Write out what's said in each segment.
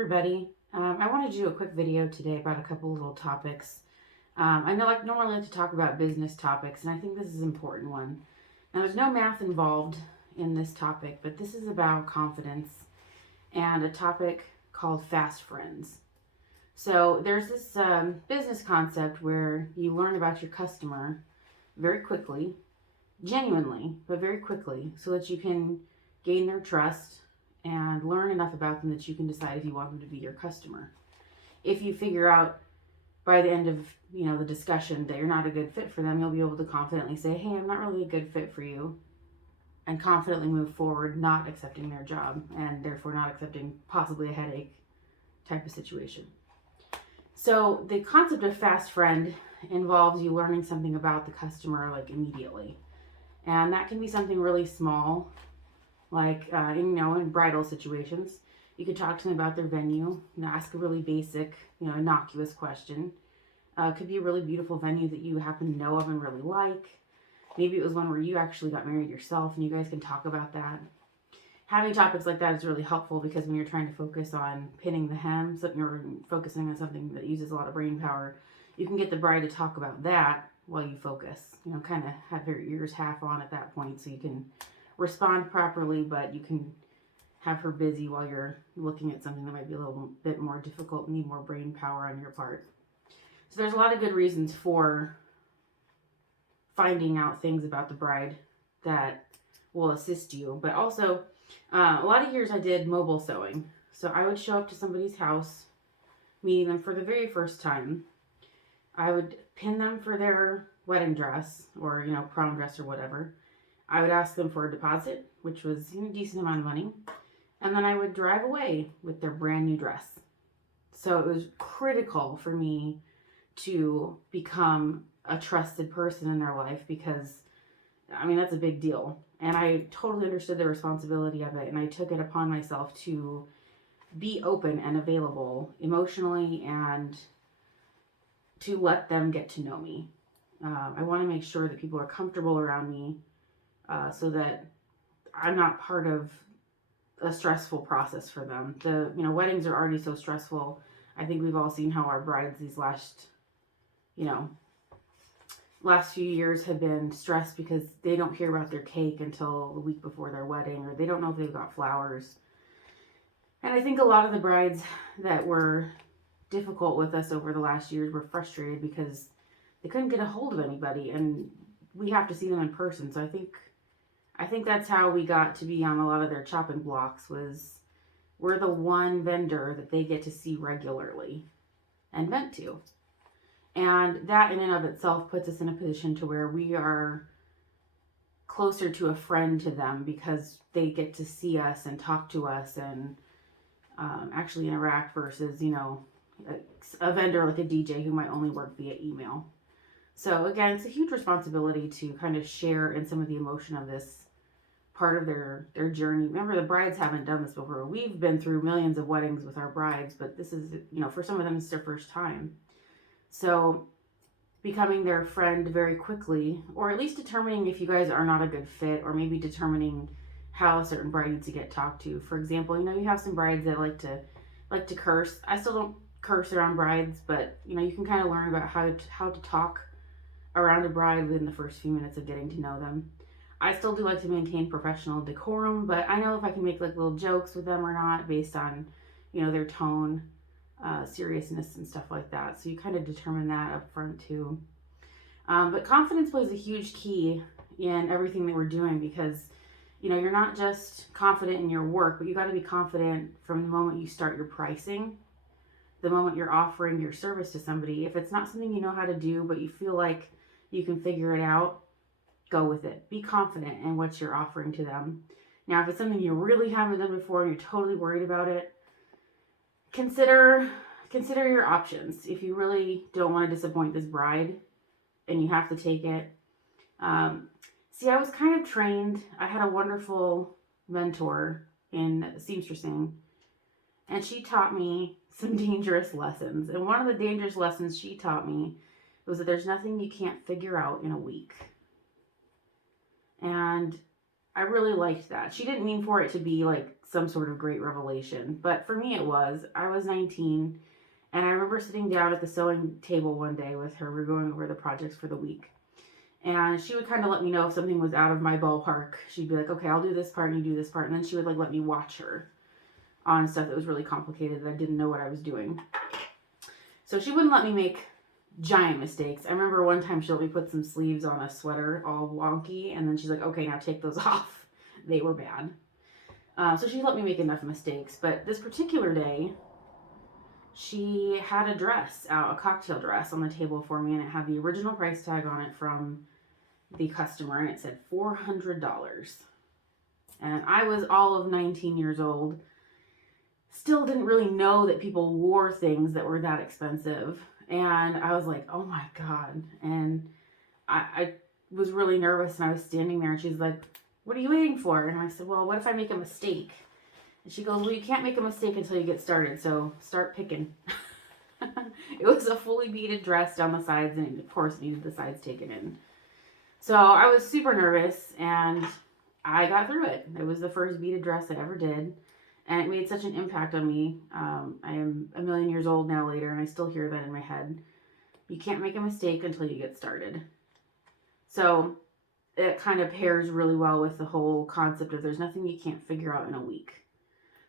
everybody. I want to do a quick video today about a couple little topics. I know I normally like to talk about business topics, and I think this is an important one. Now, there's no math involved in this topic, but this is about confidence and a topic called fast friends. So, there's this business concept where you learn about your customer very quickly, genuinely, but very quickly, so that you can gain their trust and learn enough about them that you can decide if you want them to be your customer. If you figure out by the end of the discussion that you're not a good fit for them, you'll be able to confidently say, "Hey, I'm not really a good fit for you," and confidently move forward, not accepting their job and therefore not accepting possibly a headache type of situation. So the concept of fast friend involves you learning something about the customer like immediately, and that can be something really small. Like, in bridal situations, you could talk to them about their venue, ask a really basic, innocuous question. It could be a really beautiful venue that you happen to know of and really like. Maybe it was one where you actually got married yourself and you guys can talk about that. Having topics like that is really helpful because when you're trying to focus on pinning the hem, so you're focusing on something that uses a lot of brain power, you can get the bride to talk about that while you focus. Kind of have your ears half on at that point so you can respond properly, but you can have her busy while you're looking at something that might be a little bit more difficult, need more brain power on your part. So there's a lot of good reasons for finding out things about the bride that will assist you. But also, a lot of years I did mobile sewing. So I would show up to somebody's house, meeting them for the very first time. I would pin them for their wedding dress or, prom dress or whatever. I would ask them for a deposit, which was a decent amount of money, and then I would drive away with their brand new dress. So it was critical for me to become a trusted person in their life because, that's a big deal. And I totally understood the responsibility of it, and I took it upon myself to be open and available emotionally and to let them get to know me. I want to make sure that people are comfortable around me. So that I'm not part of a stressful process for them. Weddings are already so stressful. I think we've all seen how our brides these last few years have been stressed because they don't hear about their cake until the week before their wedding, or they don't know if they've got flowers. And I think a lot of the brides that were difficult with us over the last years were frustrated because they couldn't get a hold of anybody, and we have to see them in person. So I think that's how we got to be on a lot of their chopping blocks, was we're the one vendor that they get to see regularly and vent to. And that in and of itself puts us in a position to where we are closer to a friend to them because they get to see us and talk to us and actually interact versus, a vendor like a DJ who might only work via email. So again, it's a huge responsibility to kind of share in some of the emotion of this part of their journey. Remember, the brides haven't done this before. We've been through millions of weddings with our brides, but this is, for some of them, it's their first time. So becoming their friend very quickly, or at least determining if you guys are not a good fit, or maybe determining how a certain bride needs to get talked to. For example, you have some brides that like to curse. I still don't curse around brides, but you can kind of learn about how to talk around a bride within the first few minutes of getting to know them. I still do like to maintain professional decorum, but I know if I can make like little jokes with them or not based on, their tone, seriousness and stuff like that. So you kind of determine that up front too. But confidence plays a huge key in everything that we're doing because, you're not just confident in your work, but you got to be confident from the moment you start your pricing, the moment you're offering your service to somebody. If it's not something you know how to do, but you feel like you can figure it out, go with it. Be confident in what you're offering to them. Now, if it's something you really haven't done before and you're totally worried about it, consider your options. If you really don't want to disappoint this bride and you have to take it. I was kind of trained. I had a wonderful mentor in seamstressing, and she taught me some dangerous lessons. And one of the dangerous lessons she taught me was that there's nothing you can't figure out in a week. And I really liked that. She didn't mean for it to be like some sort of great revelation, but for me it was. I was 19, and I remember sitting down at the sewing table one day with her. We were going over the projects for the week. And she would kind of let me know if something was out of my ballpark. She'd be like, okay, I'll do this part and you do this part. And then she would like let me watch her on stuff that was really complicated that I didn't know what I was doing. So she wouldn't let me make giant mistakes. I remember one time she let me put some sleeves on a sweater all wonky. And then she's like, okay, now take those off. They were bad. So she let me make enough mistakes. But this particular day, she had a dress out, a cocktail dress on the table for me. And it had the original price tag on it from the customer, and it said $400. And I was all of 19 years old. Still didn't really know that people wore things that were that expensive. And I was like, oh my God. And I was really nervous, and I was standing there, and she's like, what are you waiting for? And I said, well, what if I make a mistake? And she goes, well, you can't make a mistake until you get started, so start picking. It was a fully beaded dress down the sides, and of course needed the sides taken in. So I was super nervous, and I got through it. It was the first beaded dress I ever did, and it made such an impact on me. I am a million years old now later, and I still hear that in my head. You can't make a mistake until you get started. So it kind of pairs really well with the whole concept of there's nothing you can't figure out in a week.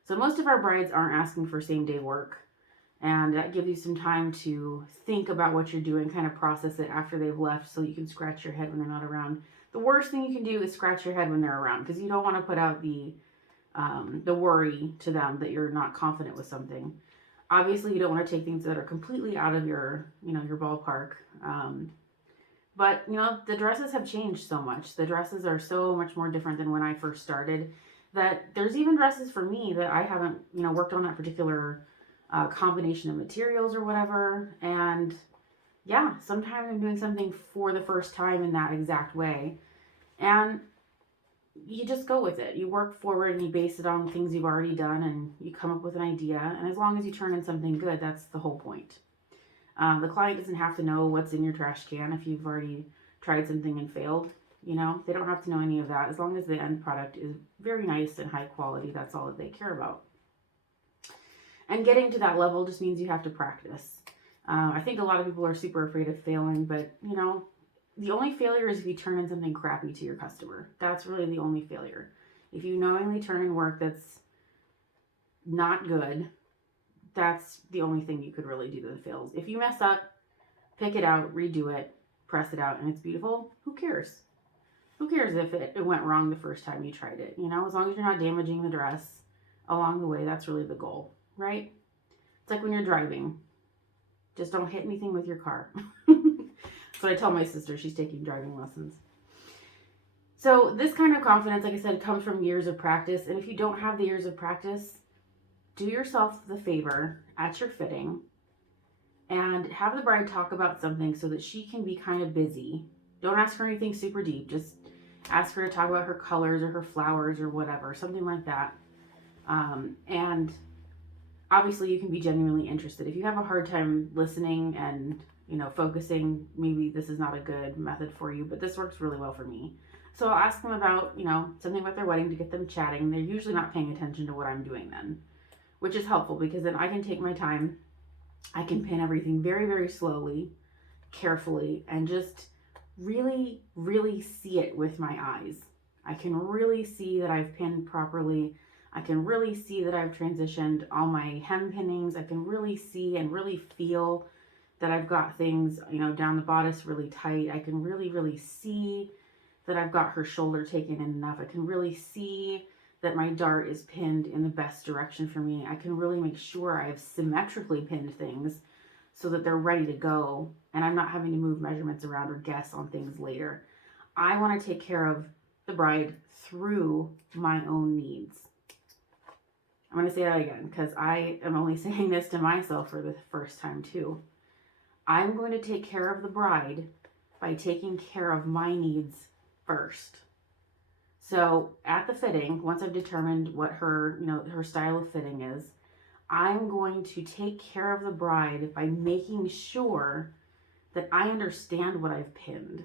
So most of our brides aren't asking for same-day work. And that gives you some time to think about what you're doing, kind of process it after they've left so you can scratch your head when they're not around. The worst thing you can do is scratch your head when they're around, because you don't want to put out the worry to them that you're not confident with something. Obviously, you don't want to take things that are completely out of your ballpark. But, the dresses have changed so much. The dresses are so much more different than when I first started that there's even dresses for me that I haven't, worked on that particular combination of materials or whatever. And yeah, sometimes I'm doing something for the first time in that exact way. And you just go with it. You work forward and you base it on things you've already done, and you come up with an idea. And as long as you turn in something good, that's the whole point. The client doesn't have to know what's in your trash can if you've already tried something and failed. They don't have to know any of that. As long as the end product is very nice and high quality, that's all that they care about. And getting to that level just means you have to practice. I think a lot of people are super afraid of failing, but the only failure is if you turn in something crappy to your customer. That's really the only failure. If you knowingly turn in work that's not good, that's the only thing you could really do that fails. If you mess up, pick it out, redo it, press it out, and it's beautiful, who cares? Who cares if it went wrong the first time you tried it? As long as you're not damaging the dress along the way, that's really the goal. Right? It's like when you're driving. Just don't hit anything with your car. So I tell my sister, she's taking driving lessons. So this kind of confidence, like I said, comes from years of practice. And if you don't have the years of practice, do yourself the favor at your fitting and have the bride talk about something so that she can be kind of busy. Don't ask her anything super deep. Just ask her to talk about her colors or her flowers or whatever, something like that. And obviously you can be genuinely interested. If you have a hard time listening and, focusing, maybe this is not a good method for you, but this works really well for me. So I'll ask them about, something about their wedding to get them chatting. They're usually not paying attention to what I'm doing then, which is helpful because then I can take my time. I can pin everything very, very slowly, carefully, and just really, really see it with my eyes. I can really see that I've pinned properly. I can really see that I've transitioned all my hem pinnings. I can really see and really feel that I've got things, down the bodice really tight. I can really, really see that I've got her shoulder taken in enough. I can really see that my dart is pinned in the best direction for me. I can really make sure I've symmetrically pinned things so that they're ready to go and I'm not having to move measurements around or guess on things later. I want to take care of the bride through my own needs. I'm going to say that again because I am only saying this to myself for the first time too. I'm going to take care of the bride by taking care of my needs first. So at the fitting, once I've determined what her style of fitting is, I'm going to take care of the bride by making sure that I understand what I've pinned,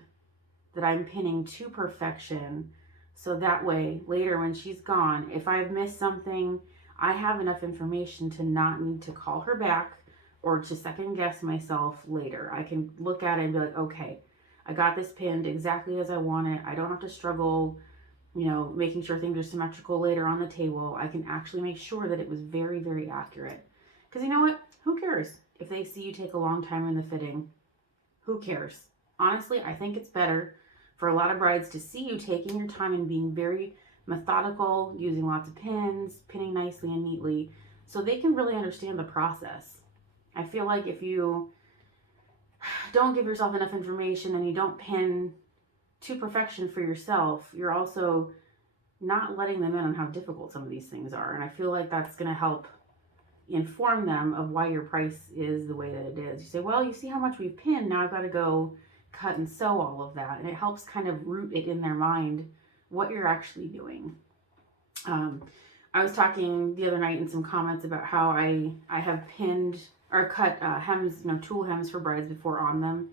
that I'm pinning to perfection, So that way, later when she's gone, if I've missed something, I have enough information to not need to call her back or to second guess myself later. I can look at it and be like, okay, I got this pinned exactly as I want it. I don't have to struggle, making sure things are symmetrical later on the table. I can actually make sure that it was very, very accurate. Because you know what? Who cares if they see you take a long time in the fitting? Who cares? Honestly, I think it's better for a lot of brides to see you taking your time and being very methodical, using lots of pins, pinning nicely and neatly, so they can really understand the process. I feel like if you don't give yourself enough information and you don't pin to perfection for yourself, you're also not letting them in on how difficult some of these things are. And I feel like that's going to help inform them of why your price is the way that it is. You say, well, you see how much we've pinned, now I've got to go cut and sew all of that. And it helps kind of root it in their mind what you're actually doing. I was talking the other night in some comments about how I have pinned or cut hems, tool hems for brides before on them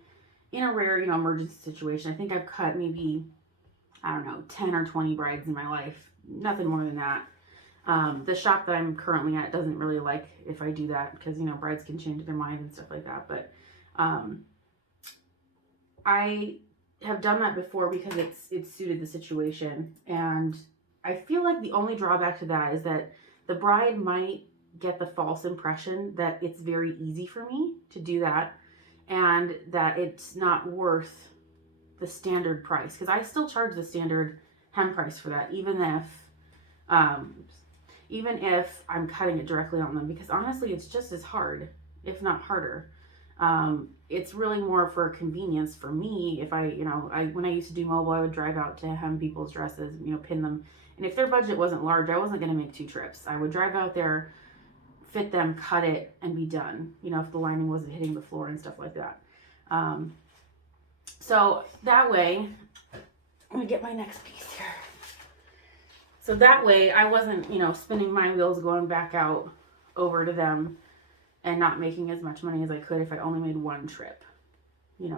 in a rare, emergency situation. I think I've cut maybe, 10 or 20 brides in my life. Nothing more than that. The shop that I'm currently at doesn't really like if I do that because, brides can change their mind and stuff like that. But I have done that before because it's suited the situation. And I feel like the only drawback to that is that the bride might get the false impression that it's very easy for me to do that and that it's not worth the standard price. Because I still charge the standard hem price for that, even if I'm cutting it directly on them, because honestly, it's just as hard, if not harder. It's really more for convenience for me. If when I used to do mobile, I would drive out to hem people's dresses, pin them. And if their budget wasn't large, I wasn't going to make 2 trips. I would drive out there, fit them, cut it, and be done. If the lining wasn't hitting the floor and stuff like that. So that way, let me get my next piece here. So that way I wasn't, spinning my wheels going back out over to them and not making as much money as I could if I only made 1 trip,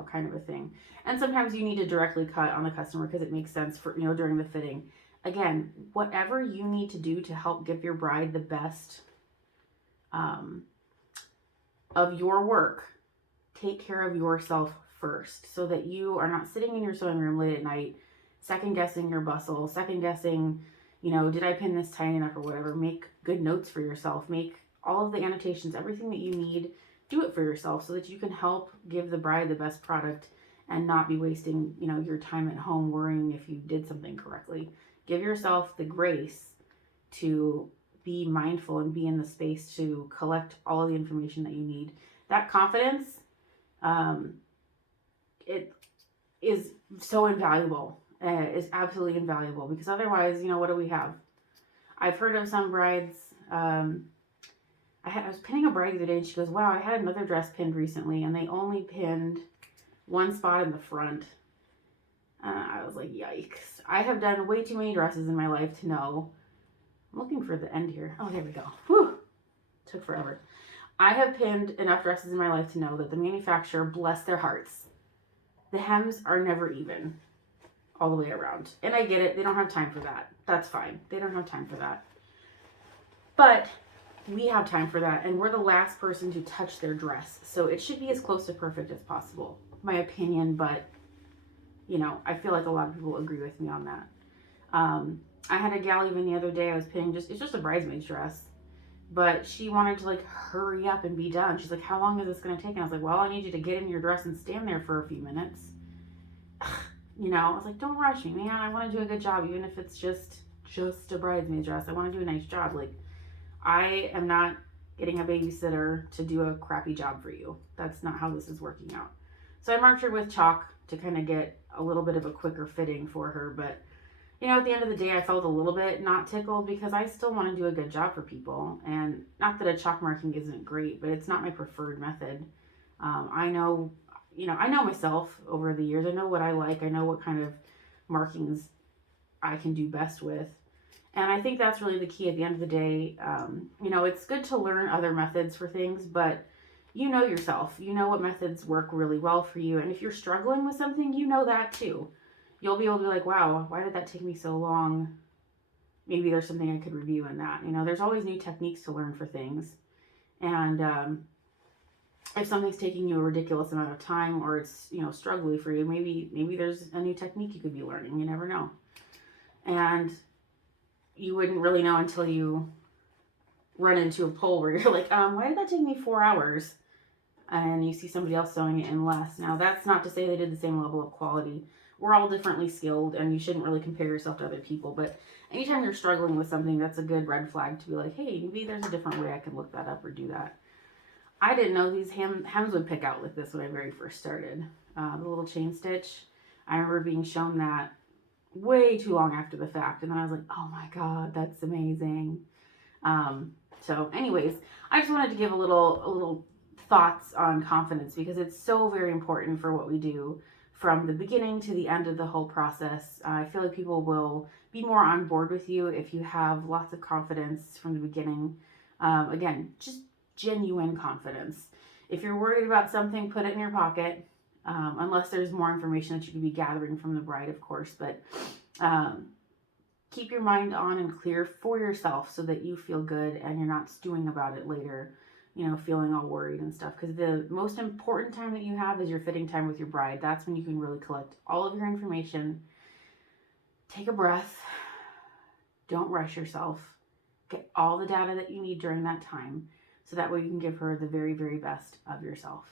kind of a thing. And sometimes you need to directly cut on the customer because it makes sense for, during the fitting. Again, whatever you need to do to help give your bride the best of your work, take care of yourself first so that you are not sitting in your sewing room late at night, second guessing your bustle, second guessing, did I pin this tight enough or whatever. Make good notes for yourself. Make all of the annotations, everything that you need, do it for yourself so that you can help give the bride the best product and not be wasting, your time at home worrying if you did something correctly. Give yourself the grace to be mindful and be in the space to collect all of the information that you need. That confidence, it is so invaluable. Is absolutely invaluable because otherwise, what do we have? I've heard of some brides. I was pinning a bride the other day and she goes, wow, I had another dress pinned recently and they only pinned 1 spot in the front. I was like, yikes. I have done way too many dresses in my life to know. I'm looking for the end here. Oh, there we go. Whew. Took forever. I have pinned enough dresses in my life to know that the manufacturer, bless their hearts, the hems are never even all the way around. And I get it. They don't have time for that. That's fine. They don't have time for that. But we have time for that. And we're the last person to touch their dress. So it should be as close to perfect as possible. My opinion, but I feel like a lot of people agree with me on that. I had a gal even the other day, I was pinning it's just a bridesmaid's dress. But she wanted to hurry up and be done. She's like, how long is this going to take? And I was like, well, I need you to get in your dress and stand there for a few minutes. I was like, don't rush me, man. I want to do a good job, even if it's just a bridesmaid dress. I want to do a nice job. I am not getting a babysitter to do a crappy job for you. That's not how this is working out. So I marked her with chalk to kind of get a little bit of a quicker fitting for her. But, at the end of the day, I felt a little bit not tickled because I still want to do a good job for people. And not that a chalk marking isn't great, but it's not my preferred method. I know myself over the years. I know what I like. I know what kind of markings I can do best with. And I think that's really the key at the end of the day. It's good to learn other methods for things, but you know yourself. You know what methods work really well for you. And if you're struggling with something, you know that too. you'll be able to be like, wow, why did that take me so long? Maybe there's something I could review in that. There's always new techniques to learn for things. And if something's taking you a ridiculous amount of time, or it's, struggling for you, maybe there's a new technique you could be learning. You never know. And you wouldn't really know until you run into a pole where you're like, why did that take me 4 hours? And you see somebody else sewing it in less. Now, that's not to say they did the same level of quality. We're all differently skilled, and you shouldn't really compare yourself to other people. But anytime you're struggling with something, that's a good red flag to be like, hey, maybe there's a different way I can look that up or do that. I didn't know these hems would pick out like this when I very first started. The little chain stitch. I remember being shown that way too long after the fact, and then I was like, oh my god, that's amazing. So anyways, I just wanted to give a little thoughts on confidence, because it's so very important for what we do from the beginning to the end of the whole process. I feel like people will be more on board with you if you have lots of confidence from the beginning. Again, just genuine confidence. If you're worried about something, put it in your pocket, unless there's more information that you could be gathering from the bride, of course. But keep your mind on and clear for yourself so that you feel good and you're not stewing about it later, feeling all worried and stuff. Because the most important time that you have is your fitting time with your bride. That's when you can really collect all of your information. Take a breath. Don't rush yourself. Get all the data that you need during that time, so that way you can give her the very, very best of yourself.